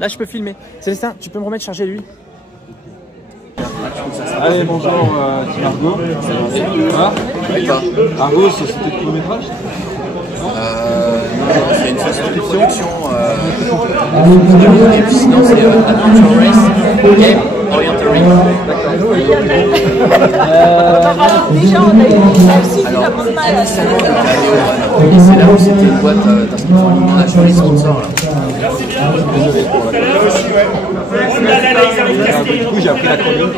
Là, je peux filmer. Célestin, tu peux me remettre chargé lui? Allez, bonjour, Team Argo. Argo, société de kilométrage? C'est une société de production. Et puis sinon, c'est Adventure Race, Game Orienteering. Déjà, on a eu la bande mal. C'est là où c'était une boîte d'inscription en ligne. On a sur les sponsors là. Du coup, j'ai appris la chronique.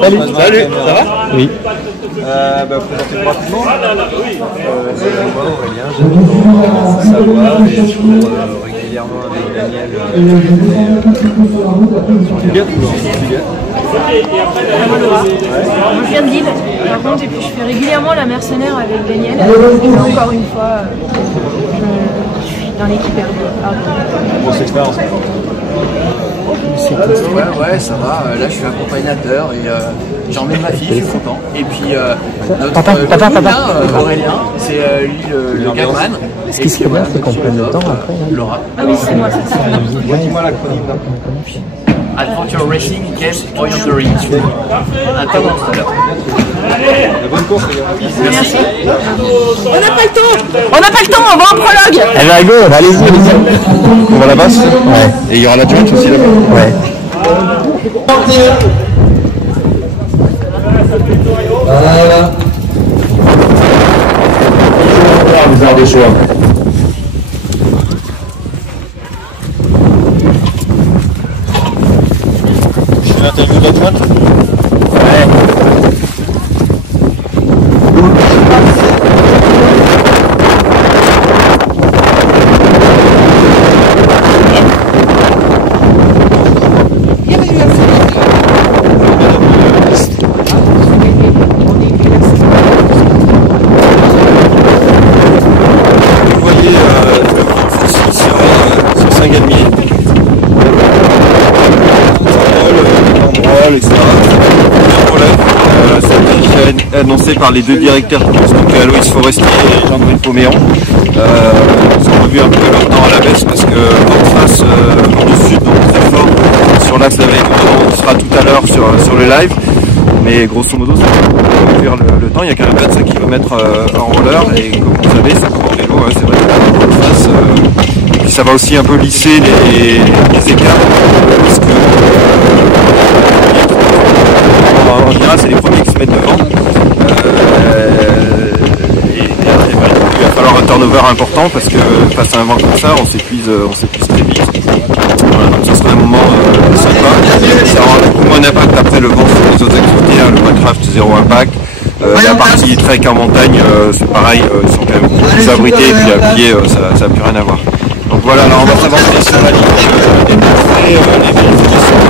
Salut, ça va? Oui. Présentez-vous rapidement. Moi, Aurélien, j'habite en Savoie et je cours régulièrement avec Daniel sur les gars. Je viens de Lille, par contre, et puis je fais régulièrement la mercenaire avec Daniel. Et encore une fois, je suis dans l'équipe Argo. Grosse expérience. Ouais, ça va. Là, je suis accompagnateur et j'emmène ma fille, je suis content. Et puis, notre Aurélien, c'est lui le gagman. Ce qui serait bien, c'est qu'on prenne le temps après. Laura. Ah oui, c'est moi, ça. Dis-moi la chronique. Adventure Racing, Game Orienteering. Attends, tout à l'heure. La bonne course, les gars. Merci. On n'a pas le temps! On n'a pas le temps, on va en prologue. Eh ben, go, allez-y, allez-y. On va à la basse? Ouais. Et il y aura la joint aussi là-bas? Ouais. Voilà. Les arts de choix. Je fais l'interview de la droite? Ouais. Annoncé par les deux directeurs de course, donc Aloïs Forestier et Jean-Louis Poméon. Ils ont revu un peu leur temps à la baisse parce que en face, vent du sud, donc très fort, sur l'axe de la Vallée, on sera tout à l'heure sur le live. Mais grosso modo, ça va réduire le temps. Il y a quand même 25 km en roller et comme vous savez, ça court en vélo, c'est vrai que en face. Et puis ça va aussi un peu lisser les écarts parce que en général, c'est les premiers qui se mettent devant. Il va falloir un turnover important parce que face à un vent comme ça, on s'épuise très vite. Voilà, donc ça sera un moment sympa. Ça aura beaucoup moins d'impact après le vent sur les autres activités, le Minecraft zéro impact. La partie trek en montagne, c'est pareil, ils sont quand même plus abrités et puis à pied, ça n'a plus rien à voir. Donc voilà, là on va s'avancer sur la ligne des portraits, les vérifications.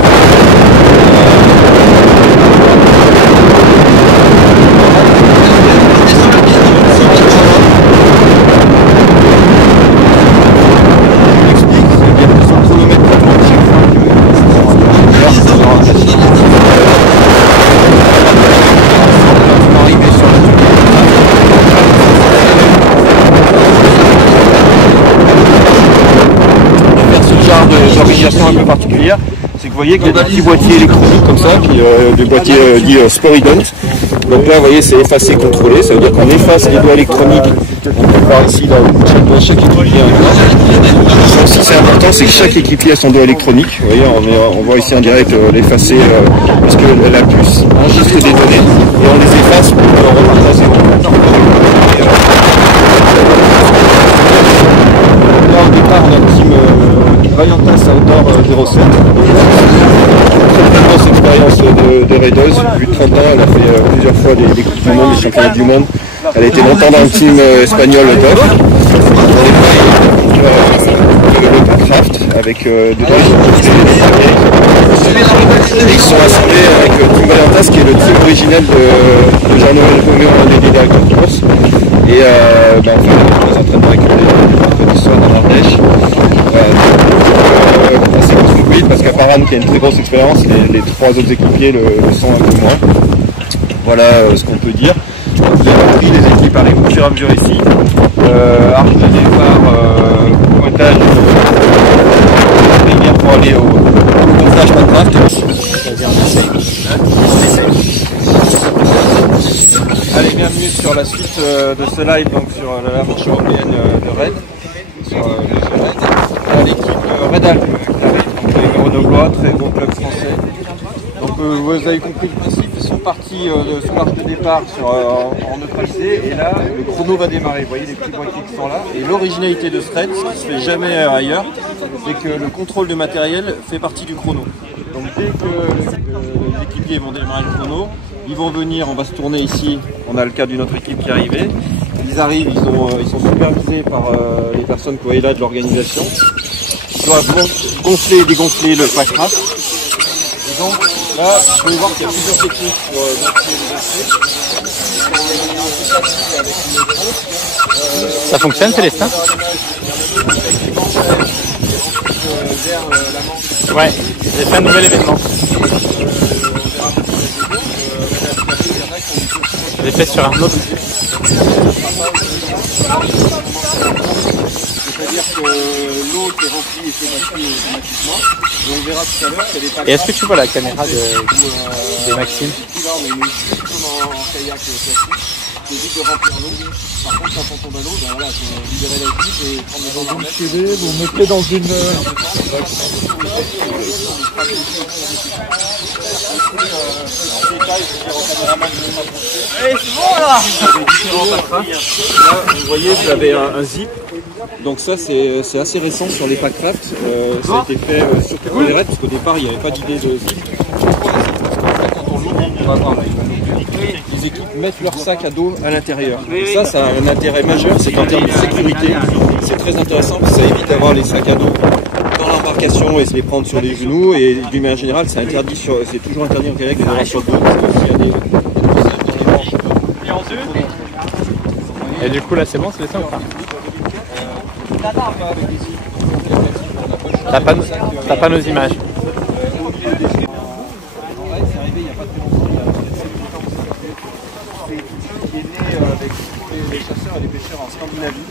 Un peu particulière, c'est que vous voyez qu'il y a des petits boîtiers électroniques comme ça, des boîtiers dits Sporidont. Donc là, vous voyez, c'est effacé contrôlé, ça veut dire qu'on efface les doigts électroniques. On peut voir ici, là, chaque équipier a un doigt. Ça aussi, c'est important, c'est que chaque équipier a son doigt électronique. Vous voyez, on voit ici en direct l'effacer parce que la puce enregistre des données et on les efface pour repartir à zéro. Là, au départ, on a le team Vaillantas Outdoor 07. Très grosse expérience de raideuse. Plus de 30 ans, elle a fait plusieurs fois des coupes du monde, des championnats du monde. Elle a été longtemps dans le team espagnol DOF. Le Minecraft avec dedans ils sont assemblés avec Team Vaillantas qui est le team originel de Jean-Noël Poméon, un des directeurs de course. Et on fait des entraînements avec les soirs dans l'Ardèche. Assez cosmopolite parce qu'apparemment il y a une très grosse expérience, les trois autres équipiers le sont un peu moins. Voilà ce qu'on peut dire. Vous avez compris, les équipes arrivent au fur et à mesure ici. Arche de départ, pointage. sur la suite de ce live, donc sur la manche européenne de Rennes, sur le jeu Rennes, l'équipe Red Alp qui arrive, donc les Grenoblois, très bon club français. Donc vous avez compris le principe, ils sont partis de ce marche de départ en neutralisé, et là le chrono va démarrer. Vous voyez les petits boîtiers qui sont là, et l'originalité de ce raid, ce qui se fait jamais ailleurs, c'est que le contrôle de matériel fait partie du chrono. Donc dès que les équipiers vont démarrer le chrono, ils vont venir, on va se tourner ici, on a le cas d'une autre équipe qui est arrivée. Ils arrivent, ils sont supervisés par les personnes que vous voyez là de l'organisation. Ils doivent gonfler et dégonfler le packraft. Et donc là, vous pouvez voir qu'il y a plusieurs techniques pour gonfler et dégonfler. Ça fonctionne, Célestin? Ouais, j'ai fait un nouvel événement. Je l'ai fait sur un autre. C'est-à-dire que l'eau est remplie et c'est remplie automatiquement. Et on verra tout à l'heure qu'il y a des packs. Et est-ce que tu vois la caméra de Maxime? Là, on est comme en kayak classique. C'est vite de remplir l'eau. Par contre, quand on tombe à l'eau, ben voilà, faut libérer la équipe et prendre les gens. Vous mettez dans une... Allez, c'est bon là! Là, vous voyez, vous avez un zip. Donc ça, c'est assez récent sur les packraft. Ça a été fait surtout pour les raids, parce qu'au départ, il n'y avait pas d'idée de zip. Quand on l'ouvre, on va voir là, les équipes mettent leur sac à dos à l'intérieur. Et ça a un intérêt majeur, c'est qu'en termes de sécurité, c'est très intéressant, parce que ça évite d'avoir les sacs à dos dans l'embarcation et se les prendre sur les genoux. Et d'une manière générale, c'est interdit c'est toujours interdit en kayak de les avoir sur le dos, parce qu'il y a des Et du coup là c'est bon, c'est ça ou pas? T'as pas nos images. Les chasseurs et les pêcheurs en Scandinavie,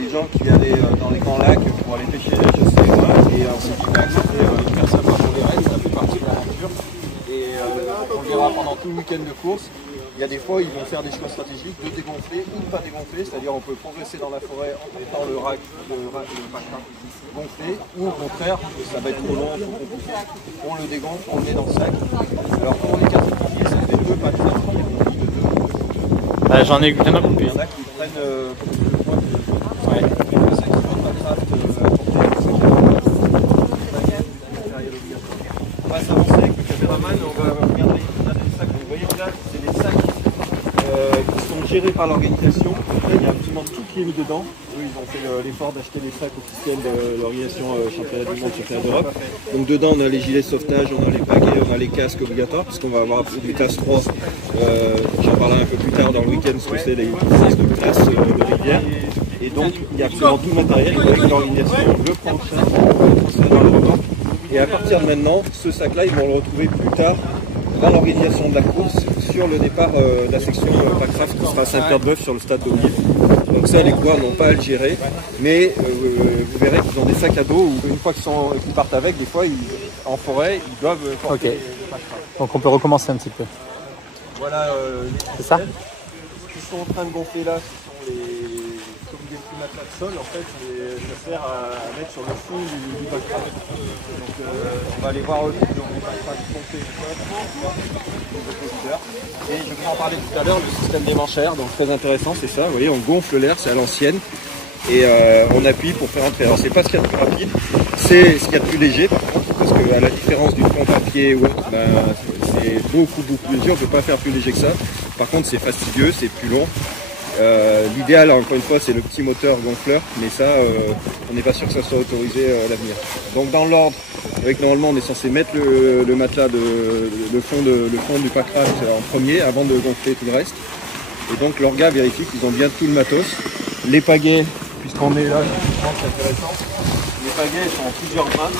les gens qui allaient dans les grands lacs pour aller pêcher, chasser, voilà. Et on s'est dit que c'était hyper sympa pour les raids, ça fait partie de l'aventure. Et on le verra pendant tout le week-end de course. Il y a des fois, ils vont faire des choix stratégiques de dégonfler ou de pas dégonfler, c'est-à-dire on peut progresser dans la forêt en mettant le packraft gonflé, ou au contraire, ça va être trop long, trop compliqué. On le dégonfle, on le met dans le sac. Alors pour les 4 équipiers, ça fait 2 packrafts qui est de 2. Bah, j'en ai écouté un peu plus. Il y en a qui prennent le poids de... Ouais. C'est un petit packraft on va s'avancer avec le caméraman, on va regarder les sacs. Vous voyez là, c'est des sacs qui sont gérés par l'organisation. Il y a absolument tout qui est mis dedans. Eux, ils ont fait l'effort d'acheter les sacs officiels de l'organisation championnat du monde, championnat d'Europe. Donc dedans, on a les gilets de sauvetage, on a les pagaies, on a les casques obligatoires, puisqu'on va avoir des classes 3. J'en parlerai un peu plus tard dans le week-end, ce que c'est les classes de rivière. Et donc, il y a absolument tout le matériel avec l'organisation, le prend en charge dans le moment. Et à partir de maintenant, ce sac-là, ils vont le retrouver plus tard dans l'organisation de la course sur le départ de la section packraft qui sera à Saint-Pierre-de-Bœuf sur le stade d'Olive. Donc ça, les coureurs n'ont pas à le gérer, mais vous verrez qu'ils ont des sacs à dos où une fois qu'ils partent avec, des fois, en forêt, ils doivent porter les packraft. Donc on peut recommencer un petit peu. Voilà c'est ça? Ce qu'ils sont en train de gonfler là, ce sont comme des petits matelas de sol, en fait, ça sert à mettre sur le fond du packraft. Donc on va aller voir eux qui ont des packraft pompés. Et je vais en parler tout à l'heure, le système des manchères, donc très intéressant, c'est ça, vous voyez, on gonfle l'air, c'est à l'ancienne, et on appuie pour faire entrer. Alors c'est pas ce qu'il y a de plus rapide, c'est ce qu'il y a de plus léger par contre, parce qu'à la différence d'une pompe à pied ou autre, ben, c'est beaucoup plus léger, on ne peut pas faire plus léger que ça. Par contre c'est fastidieux, c'est plus long. L'idéal, encore une fois, c'est le petit moteur gonfleur, mais ça, on n'est pas sûr que ça soit autorisé à l'avenir. Donc dans l'ordre, avec normalement on est censé mettre le matelas, le fond du packraft en premier, avant de gonfler tout le reste. Et donc l'orga vérifie qu'ils ont bien tout le matos. Les pagaies, puisqu'on est là, je pense que c'est intéressant, les pagaies sont en plusieurs grains.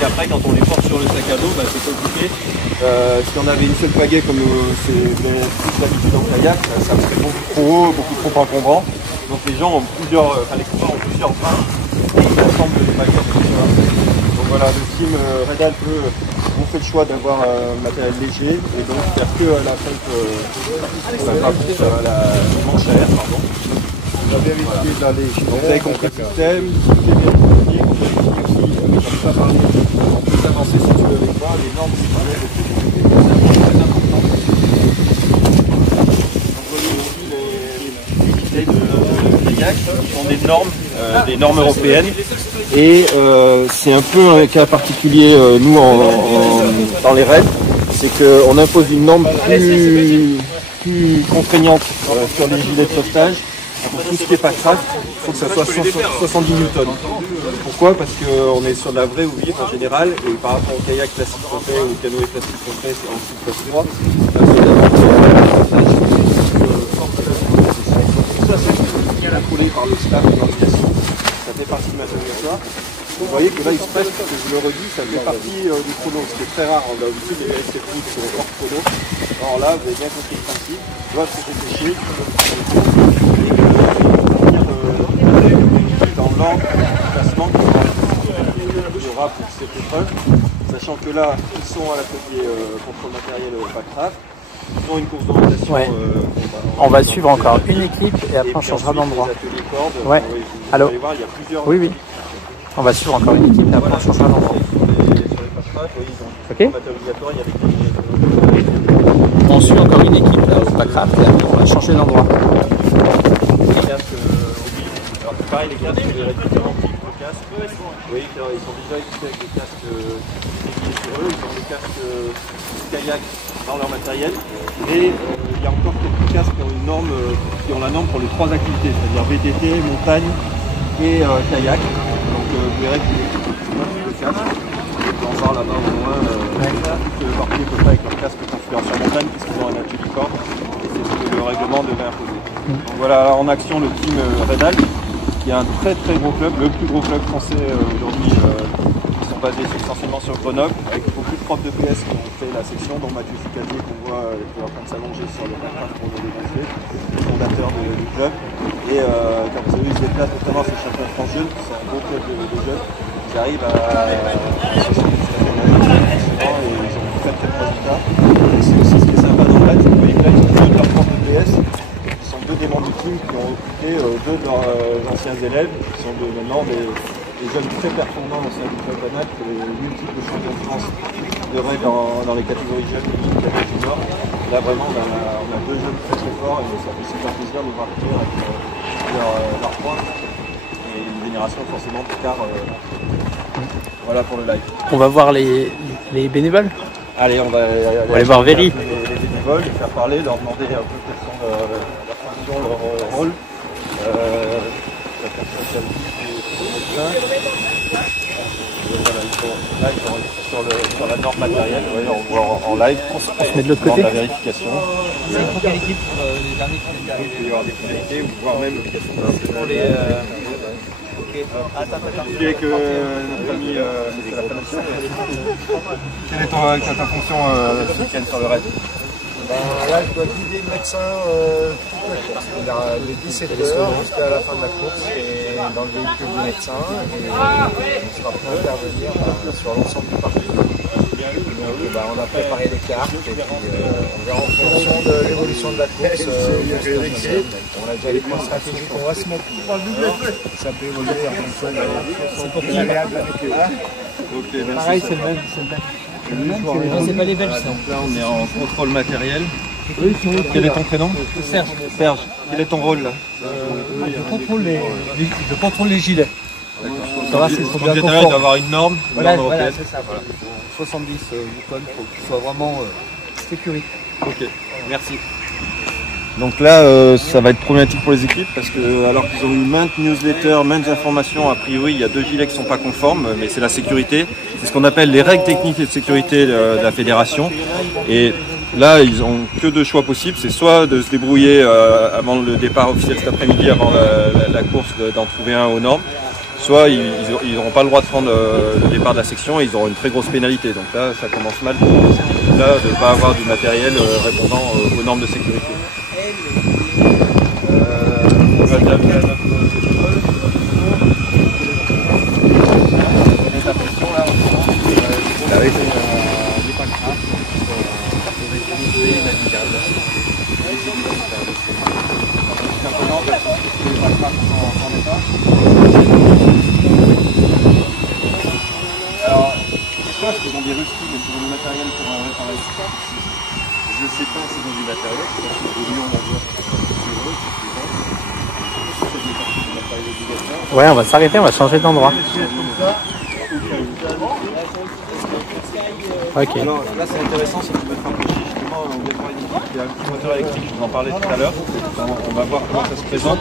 Et après, quand on les porte sur le sac à dos, bah, c'est compliqué. Si on avait une seule pagaie comme c'est plus d'habitude en kayak, ça serait beaucoup trop haut, beaucoup trop encombrant. Donc les gens ont plusieurs, les coureurs ont plusieurs grains et ils assemblent les pagaies sur un sac. Donc voilà, le team Red Alp peut fait le choix d'avoir un matériel léger et donc faire que la pompe, la manche à air, pardon. On va vérifier de la léger. Donc vous avez compris le système, tout est bien compliqué, on vérifie aussi, comme ça parler, en plus avancer si tu veux avec moi, les normes qui parlaient de sécurité, c'est très important. Donc vous voyez aussi les unités de kayak qui sont des normes européennes. Et c'est un peu un cas particulier, nous, dans les raids, c'est qu'on impose une norme plus contraignante sur les gilets de sauvetage. Pour tout ce qui est pack-craft, il faut que ça soit 70 newtons. Pourquoi? Parce qu'on est sur de la vraie ou vive en général, et par rapport au kayak classique qu'on fait, ou au canoë classique qu'on fait, c'est en dessous de 3. Tout ça, c'est contrôlé par le staff de l'organisation. Ça fait partie de ma obligatoire. Vous voyez que là, il se passe, parce que je le redis, ça fait partie du chrono, ce qui est très rare. On a l'habitude des VSC Foot sur le hors chrono. Alors là, vous avez bien compris le principe. Doivent se réfléchir dans l'ordre du classement qu'il y aura pour cette épreuve. Sachant que là, ils sont à l'atelier contrôle matériel Pack-Craft. Ils ont une course d'orientation. Ouais. On va suivre encore une équipe et après on changera d'endroit. Ouais. Allô. Oui, oui. On va suivre encore une équipe et après on changera d'endroit. Ok. On suit encore une équipe là, au Pack-Craft et après on va changer d'endroit. Pareil, les casques, les différents types de casques. Vous voyez qu'ils sont déjà équipés avec des casques dédiés sur eux. Ils ont des casques kayak dans leur matériel. Et il y a encore quelques casques qui ont la norme pour les 3 activités, c'est-à-dire VTT, montagne et kayak. Donc vous verrez qu'il y a des casques. On va voir là-bas au loin tout le parti peut pas avec leur casque configuration montagne puisqu'ils ont un atelier-corde et c'est ce que le règlement devait imposer. Donc voilà en action le team Redal, qui est un très gros club, le plus gros club français aujourd'hui, qui sont basés essentiellement sur Grenoble, avec beaucoup de profs de PS qui ont fait la section, dont Mathieu Foucadier qu'on voit qui est en train de s'allonger sur le Pack-Craft pour le dégonfler, le fondateur du club. Et comme vous avez vu, ils se déplacent notamment sur le championnat de France Jeunes, qui sont un gros club de jeunes. Ils arrivent à et ils ont très résultats. C'est aussi ce qui est sympa dans le raid, c'est que vous voyez que là, ils ont deux de leurs profs de PS. Deux des membres du team qui ont recruté deux de leurs anciens élèves, qui sont maintenant des jeunes très performants au sein du club Banat, multiples champions de France de raid dans les catégories jeunes et catégories juniors. Là vraiment on a deux jeunes très forts et ça fait super plaisir de voir avec leurs points et une génération forcément plus tard. Voilà pour le live. On va voir les bénévoles. Allez, on va aller voir Véry. Les bénévoles, les faire parler, leur demander un peu quels sont leur rôle. La personne qui a le médecin. Là, ils sont sur la norme matérielle, on voit en live. On se met de l'autre côté. La vérification. C'est pour quelle équipe les derniers qui viennent d'arriver? Il peut y avoir des pénalités ou voire même pour les. Attends. Tu es que notre ami c'est la formation. Quelle est ta fonction ce week-end sur le raid? Là, je dois guider le médecin toute la course. Les 17 heures jusqu'à la fin de la course et dans le véhicule du médecin. Et on sera prêt à intervenir sur l'ensemble du parcours. Donc, on a préparé les cartes et puis on verra en fonction de l'évolution de la course. On a déjà les points stratégiques qu'on va se mettre. Ça peut évoluer en fonction de. C'est pour qui agréable avec eux. Pareil, c'est le même. C'est pas les Belges, ça. Donc là, on est en contrôle matériel. Quel est ton prénom? Serge. Serge. Quel est ton rôle là? Je contrôle les gilets. Ça va, c'est bien conforme. Il doit avoir une norme. Voilà, c'est ça. Voilà. 70 newtons pour qu'il soit vraiment sécurité. Ok, merci. Donc là, ça va être problématique pour les équipes parce que alors qu'ils ont eu maintes newsletters, maintes informations, a priori il y a 2 gilets qui ne sont pas conformes, mais c'est la sécurité. C'est ce qu'on appelle les règles techniques et de sécurité de la fédération. Et là, ils n'ont que 2 choix possibles. C'est soit de se débrouiller avant le départ officiel cet après-midi, avant la course, d'en trouver un aux normes. Soit ils n'auront pas le droit de prendre le départ de la section et ils auront une très grosse pénalité. Donc là, ça commence mal pour cette équipe-là de ne pas avoir du matériel répondant aux normes de sécurité. On va terminer à notre matériel pour réparer le sport. Je ne sais pas si c'est du matériel, parce que au lieu on en voit Ouais, on va s'arrêter, on va changer d'endroit. Ok. Alors là c'est intéressant, ça peut être rapproché justement au gasoil électrique. Il y a un petit moteur électrique, je vous en parlais tout à l'heure. On va voir comment ça se présente.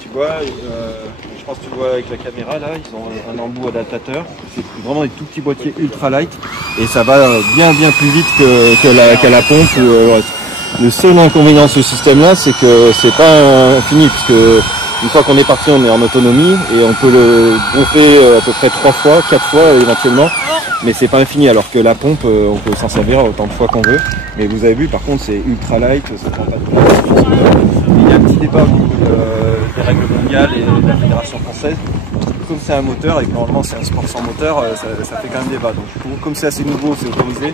Tu vois, je pense que tu vois avec la caméra là, ils ont un embout adaptateur. C'est vraiment des tout petits boîtiers ultra light et ça va bien plus vite qu'à la pompe. Le seul inconvénient de ce système là, c'est que c'est pas infini puisque une fois qu'on est parti, on est en autonomie et on peut le gonfler à peu près 3 fois, 4 fois éventuellement. Mais c'est pas infini, alors que la pompe, on peut s'en servir autant de fois qu'on veut. Mais vous avez vu, par contre, c'est ultra light, ça prend pas de place. Il y a un petit débat au niveau des règles mondiales et de la Fédération française. Comme c'est un moteur et que normalement c'est un sport sans moteur, ça fait quand même débat. Donc comme c'est assez nouveau, c'est autorisé,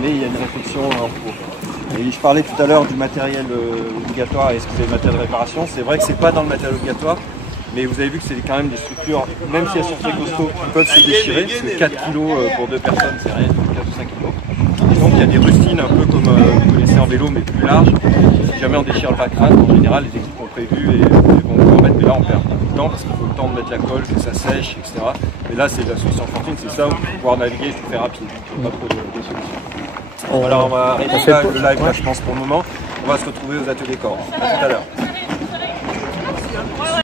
mais il y a une réflexion en cours. Et je parlais tout à l'heure du matériel obligatoire et est-ce que vous avez le matériel de réparation. C'est vrai que c'est pas dans le matériel obligatoire. Mais vous avez vu que c'est quand même des structures, même si elles sont très costauds, qui peuvent se déchirer, parce que 4 kg pour 2 personnes, c'est rien, 4 ou 5 kg. Et donc il y a des rustines un peu comme vous connaissez en vélo, mais plus larges. Si jamais on déchire le pâte-crâne, en général, les équipes ont prévu et vont en mettre, mais là on perd beaucoup de temps, parce qu'il faut le temps de mettre la colle, que ça sèche, etc. Et là, c'est la solution fortune, c'est ça, où il faut pouvoir naviguer, tout faire rapide. Il n'y a pas trop de solutions. Alors on va arrêter le live là, je pense, pour le moment. On va se retrouver aux ateliers corps. À tout à l'heure.